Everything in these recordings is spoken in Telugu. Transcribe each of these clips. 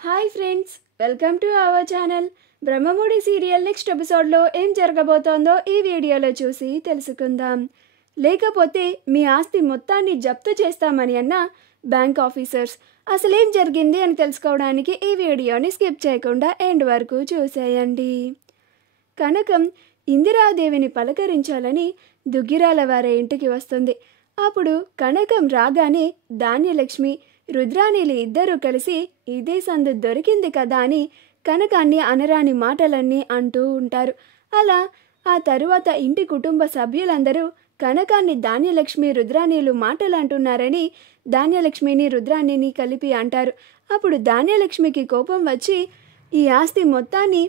Hi friends, welcome to our channel. Brahmamudi serial next ఎపిసోడ్లో ఏం జరగబోతోందో ఈ వీడియోలో చూసి తెలుసుకుందాం. లేకపోతే మీ ఆస్తి మొత్తాన్ని జప్తు చేస్తామని అన్న బ్యాంక్ ఆఫీసర్స్. అసలేం జరిగింది అని తెలుసుకోవడానికి ఈ వీడియోని స్కిప్ చేయకుండా ఎండ్ వరకు చూసేయండి. కనకం ఇందిరాదేవిని పలకరించాలని దుగ్గిరాల వారి ఇంటికి వస్తుంది. అప్పుడు కనకం రాగానే ధాన్యలక్ష్మి, రుద్రాణిలు ఇద్దరూ కలిసి ఇదే సందు దొరికింది కదా అని కనకాన్ని అనరాని మాటలన్నీ అంటూ ఉంటారు. అలా ఆ తరువాత ఇంటి కుటుంబ సభ్యులందరూ కనకాన్ని ధాన్యలక్ష్మి, రుద్రాణిలు మాటలు అంటున్నారని ధాన్యలక్ష్మిని, రుద్రాణిని కలిపి అంటారు. అప్పుడు ధాన్యలక్ష్మికి కోపం వచ్చి, ఈ ఆస్తి మొత్తాన్ని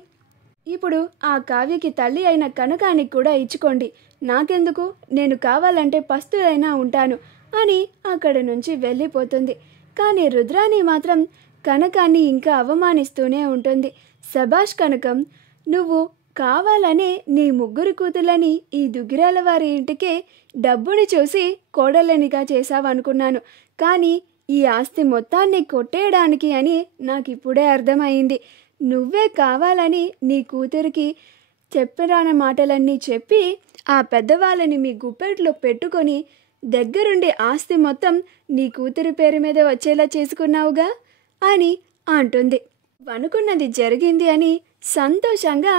ఇప్పుడు ఆ కావ్యకి తల్లి అయిన కనకానికి కూడా ఇచ్చుకోండి, నాకెందుకు, నేను కావాలంటే పస్తులైనా ఉంటాను అని అక్కడి నుంచి వెళ్ళిపోతుంది. కానీ రుద్రాణి మాత్రం కనకాన్ని ఇంకా అవమానిస్తూనే ఉంటుంది. శభాష్ కనకం, నువ్వు కావాలనే నీ ముగ్గురు కూతులని ఈ దుగ్గిరాల వారి ఇంటికే డబ్బుని చూసి కోడలనిగా చేశావనుకున్నాను, కానీ ఈ ఆస్తి మొత్తాన్ని కొట్టేయడానికి అని నాకు ఇప్పుడే అర్థమైంది. నువ్వే కావాలని నీ కూతురికి చెప్పరాని మాటలన్నీ చెప్పి ఆ పెద్దవాళ్ళని మీ గుప్పెట్లో పెట్టుకొని దగ్గరుండి ఆస్తి మొత్తం నీ కూతురి పేరు మీద వచ్చేలా చేసుకున్నావుగా అని అంటుంది. అనుకున్నది జరిగింది అని సంతోషంగా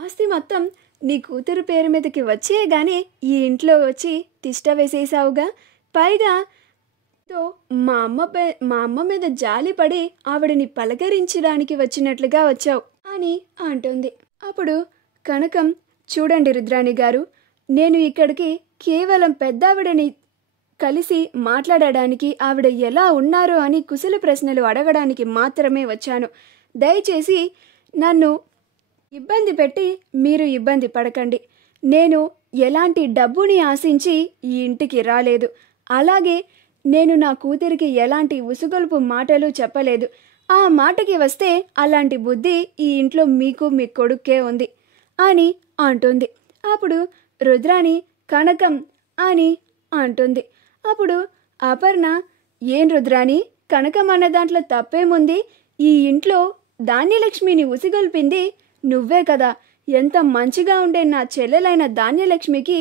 ఆస్తి మొత్తం నీ కూతురు పేరు మీదకి వచ్చేయగానే ఈ ఇంట్లో వచ్చి తిష్ట వేసేసావుగా, పైగా మా అమ్మ మీద జాలిపడి ఆవిడని పలకరించడానికి వచ్చినట్లుగా వచ్చావు అని అంటుంది. అప్పుడు కనకం, చూడండి రుద్రాణి గారు, నేను ఇక్కడికి కేవలం పెద్దావిడని కలిసి మాట్లాడడానికి, ఆవిడ ఎలా ఉన్నారో అని కుశల ప్రశ్నలు అడగడానికి మాత్రమే వచ్చాను. దయచేసి నన్ను ఇబ్బంది పెట్టి మీరు ఇబ్బంది పడకండి. నేను ఎలాంటి డబ్బుని ఆశించి ఈ ఇంటికి రాలేదు, అలాగే నేను నా కూతురికి ఎలాంటి ఉసుగొల్పు మాటలు చెప్పలేదు. ఆ మాటకి వస్తే అలాంటి బుద్ధి ఈ ఇంట్లో మీకు, మీ కొడుక్కే ఉంది అని అంటుంది. అప్పుడు రుద్రాణి కనకం అని అంటుంది. అప్పుడు అపర్ణ, ఏం రుద్రాణి, కనకం అన్న దాంట్లో తప్పేముంది, ఈ ఇంట్లో ధాన్యలక్ష్మిని ఉసిగొల్పింది నువ్వే కదా, ఎంత మంచిగా ఉండే నా చెల్లెలైన ధాన్యలక్ష్మికి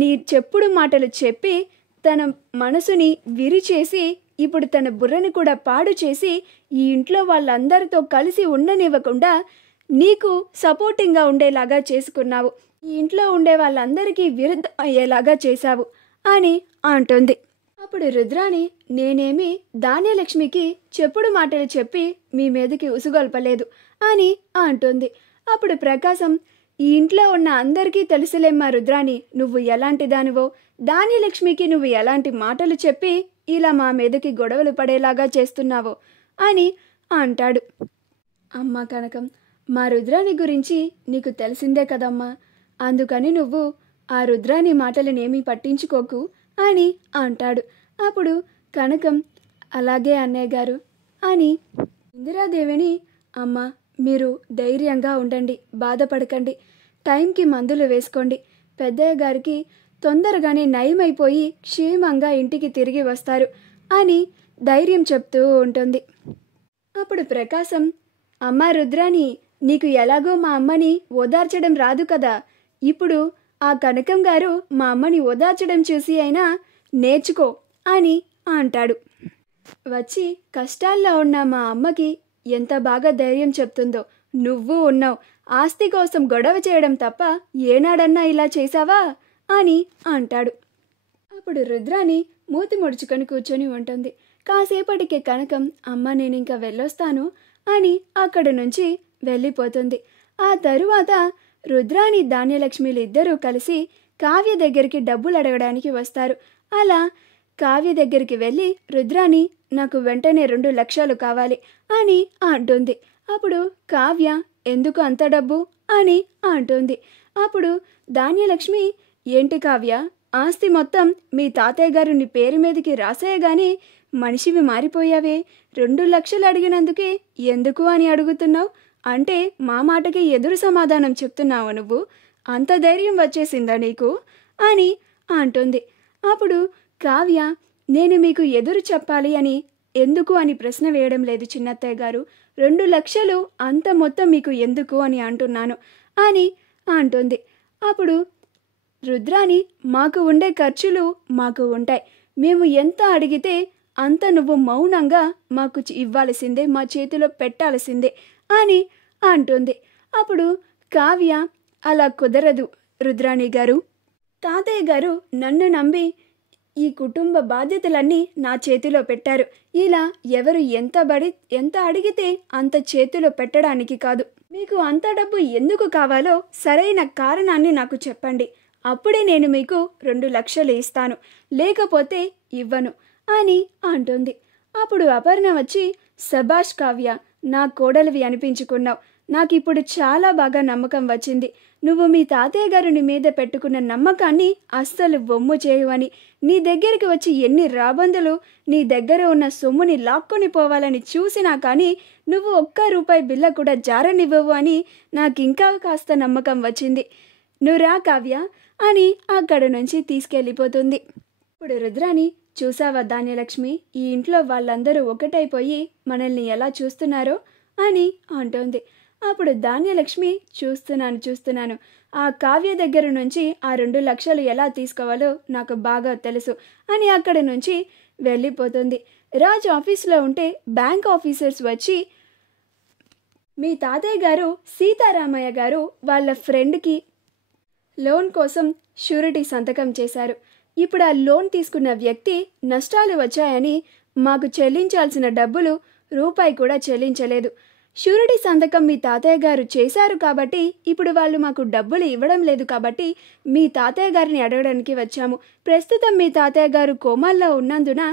నీ చెప్పుడు మాటలు చెప్పి తన మనసుని విరిచేసి ఇప్పుడు తన బుర్రని కూడా పాడు చేసి ఈ ఇంట్లో వాళ్ళందరితో కలిసి ఉండనివ్వకుండా నీకు సపోర్టింగ్గా ఉండేలాగా చేసుకున్నావు, ఈ ఇంట్లో ఉండే వాళ్ళందరికీ విరుద్ధం అయ్యేలాగా చేశావు అని అంటుంది. అప్పుడు రుద్రాణి, నేనేమి ధాన్యలక్ష్మికి చెప్పుడు మాటలు చెప్పి మీ మీదకి ఉసుగొల్పలేదు అని అంటుంది. అప్పుడు ప్రకాశం, ఈ ఇంట్లో ఉన్న అందరికీ తెలుసులేమ్మా రుద్రాణి, నువ్వు ఎలాంటి దానివో, ధాన్యలక్ష్మికి నువ్వు ఎలాంటి మాటలు చెప్పి ఇలా మా మీదకి గొడవలు పడేలాగా చేస్తున్నావో అని అంటాడు. అమ్మా కనకం, మా రుద్రాణి గురించి నీకు తెలిసిందే కదమ్మా, అందుకని నువ్వు ఆ రుద్రాణి మాటలనేమీ పట్టించుకోకు అని అంటాడు. అప్పుడు కనకం, అలాగే అన్నయ్య గారు అని ఇందిరాదేవిని, అమ్మ మీరు ధైర్యంగా ఉండండి, బాధపడకండి, టైంకి మందులు వేసుకోండి, పెద్దయ్య గారికి తొందరగానే నయమైపోయి క్షేమంగా ఇంటికి తిరిగి వస్తారు అని ధైర్యం చెప్తూ ఉంటుంది. అప్పుడు ప్రకాశం, అమ్మ రుద్రాణి, నీకు ఎలాగో మా అమ్మని ఓదార్చడం రాదు కదా, ఇప్పుడు ఆ కనకం గారు మా అమ్మని ఓదార్చడం చూసి అయినా నేర్చుకో అని అంటాడు. వచ్చి కష్టాల్లో ఉన్న మా అమ్మకి ఎంత బాగా ధైర్యం చెప్తుందో, నువ్వు ఉన్నావు, ఆస్తి కోసం గొడవ చేయడం తప్ప ఏనాడన్నా ఇలా చేశావా అని అంటాడు. అప్పుడు రుద్రాణి మూతి ముడుచుకొని కూర్చొని ఉంటుంది. కాసేపటికి కనకం, అమ్మ నేను ఇంకా వెళ్ళొస్తాను అని అక్కడి నుంచి వెళ్ళిపోతుంది. ఆ తరువాత రుద్రాణి, ధాన్యలక్ష్మిలు ఇద్దరూ కలిసి కావ్య దగ్గరికి డబ్బులు అడగడానికి వస్తారు. అలా కావ్య దగ్గరికి వెళ్ళి, రుద్రాణి నాకు వెంటనే 2 లక్షలు కావాలి అని అంటుంది. అప్పుడు కావ్య, ఎందుకు అంత డబ్బు అని అంటుంది. అప్పుడు ధాన్యలక్ష్మి, ఏంటి కావ్య, ఆస్తి మొత్తం మీ తాతయ్య గారు నీ పేరు మీదకి రాసేయగానే మనిషివి మారిపోయావే, 2 లక్షలు అడిగినందుకే ఎందుకు అని అడుగుతున్నావు, అంటే మా మాటకి ఎదురు సమాధానం చెప్తున్నావు నువ్వు, అంత ధైర్యం వచ్చేసిందా నీకు అని అంటుంది. అప్పుడు కావ్య, నేను మీకు ఎదురు చెప్పాలి అని ఎందుకు అని ప్రశ్న వేయడం లేదు చిన్నత్తయ్య గారు. 2 లక్షలు అంత మొత్తం మీకు ఎందుకు అని అంటున్నాను అని అంటుంది. అప్పుడు రుద్రాణి, మాకు ఉండే ఖర్చులు మాకు ఉంటాయి. మేము ఎంత అడిగితే అంత నువ్వు మౌనంగా మాకు ఇవ్వాల్సిందే, మా చేతిలో పెట్టాల్సిందే అని అంటుంది. అప్పుడు కావ్య, అలా కుదరదు రుద్రాణి గారు. తాతయ్య గారు నన్ను నమ్మి ఈ కుటుంబ బాధ్యతలన్నీ నా చేతిలో పెట్టారు. ఇలా ఎవరు ఎంత అడిగితే అంత చేతిలో పెట్టడానికి కాదు. మీకు అంత డబ్బు ఎందుకు కావాలో సరైన కారణాన్ని నాకు చెప్పండి. అప్పుడే నేను మీకు 2 లక్షలు ఇస్తాను, లేకపోతే ఇవ్వను అని అంటుంది. అప్పుడు అపర్ణ వచ్చి, శభాష్ కావ్య, నా కోడలివి అనిపించుకున్నావు. నాకిప్పుడు చాలా బాగా నమ్మకం వచ్చింది. నువ్వు మీ తాతయ్య గారిని మీద పెట్టుకున్న నమ్మకాన్ని అస్సలు వమ్ము చేయవని, నీ దగ్గరికి వచ్చి ఎన్ని రాబందులు నీ దగ్గర ఉన్న సొమ్ముని లాక్కొని పోవాలని చూసినా కానీ నువ్వు ₹1 బిల్ల కూడా జారనివ్వవు అని నాకింకా కాస్త నమ్మకం వచ్చింది. నువ్వు రా కావ్య అని అక్కడ నుంచి తీసుకెళ్ళిపోతుంది. ఇప్పుడు రుద్రాణి, చూసావా ధాన్యలక్ష్మి, ఈ ఇంట్లో వాళ్ళందరూ ఒకటైపోయి మనల్ని ఎలా చూస్తున్నారో అని అంటోంది. అప్పుడు ధాన్యలక్ష్మి, చూస్తున్నాను, ఆ కావ్య దగ్గర నుంచి ఆ 2 లక్షలు ఎలా తీసుకోవాలో నాకు బాగా తెలుసు అని అక్కడి నుంచి వెళ్ళిపోతుంది. రాజ్ ఆఫీస్లో ఉంటే బ్యాంక్ ఆఫీసర్స్ వచ్చి, మీ తాతయ్య గారు సీతారామయ్య గారు వాళ్ళ ఫ్రెండ్కి లోన్ కోసం షూరిటీ సంతకం చేశారు. ఇప్పుడు ఆ లోన్ తీసుకున్న వ్యక్తి నష్టాలు వచ్చాయని మాకు చెల్లించాల్సిన డబ్బులు రూపాయి కూడా చెల్లించలేదు. షూరిటీ సంతకం మీ తాతయ్య గారు చేశారు కాబట్టి ఇప్పుడు వాళ్ళు మాకు డబ్బులు ఇవ్వడం లేదు కాబట్టి మీ తాతయ్య గారిని అడగడానికి వచ్చాము. ప్రస్తుతం మీ తాతయ్య గారు కోమాల్లో ఉన్నందున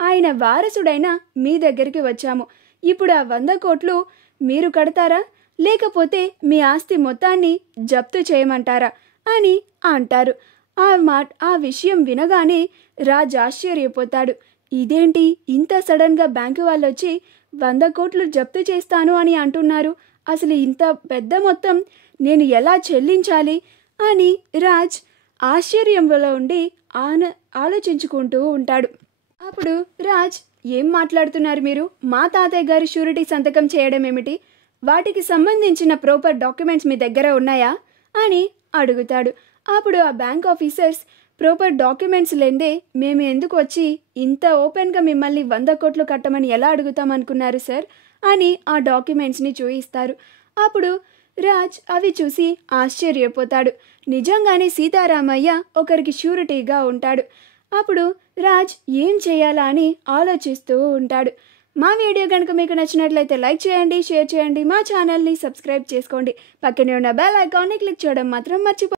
ఆయన వారసుడైన మీ దగ్గరికి వచ్చాము. ఇప్పుడు ఆ 100 కోట్లు మీరు కడతారా, లేకపోతే మీ ఆస్తి మొత్తాన్ని జప్తు చేయమంటారా అని అంటారు. ఆ విషయం వినగానే రాజ్ ఆశ్చర్యపోతాడు. ఇదేంటి ఇంత సడన్గా బ్యాంకు వాళ్ళు వచ్చి 100 కోట్లు జప్తు చేస్తాను అని అంటున్నారు. అసలు ఇంత పెద్ద మొత్తం నేను ఎలా చెల్లించాలి అని రాజ్ ఆశ్చర్యంలో ఉండి ఆలోచించుకుంటూ ఉంటాడు. అప్పుడు రాజ్, ఏం మాట్లాడుతున్నారు మీరు? మా తాతయ్య గారి షూరిటీ సంతకం చేయడం ఏమిటి? వాటికి సంబంధించిన ప్రాపర్ డాక్యుమెంట్స్ మీ దగ్గర ఉన్నాయా అని అడుగుతాడు. అప్పుడు ఆ బ్యాంక్ ఆఫీసర్స్, ప్రాపర్ డాక్యుమెంట్స్ లేదే మేము ఎందుకు వచ్చి ఇంత ఓపెన్గా మిమ్మల్ని 100 కోట్లు కట్టమని ఎలా అడుగుతామనుకున్నారు సార్ అని ఆ డాక్యుమెంట్స్ని చూయిస్తారు. అప్పుడు రాజ్ అవి చూసి ఆశ్చర్యపోతాడు. నిజంగానే సీతారామయ్య ఒకరికి షూరిటీగా ఉంటాడు. అప్పుడు రాజ్ ఏం చేయాలా అని ఆలోచిస్తూ ఉంటాడు. మా వీడియో కనుక మీకు నచ్చినట్లయితే లైక్ చేయండి, షేర్ చేయండి, మా ఛానల్ని సబ్స్క్రైబ్ చేసుకోండి. పక్కనే ఉన్న బెల్ ఐకాన్ని క్లిక్ చేయడం మాత్రం మర్చిపో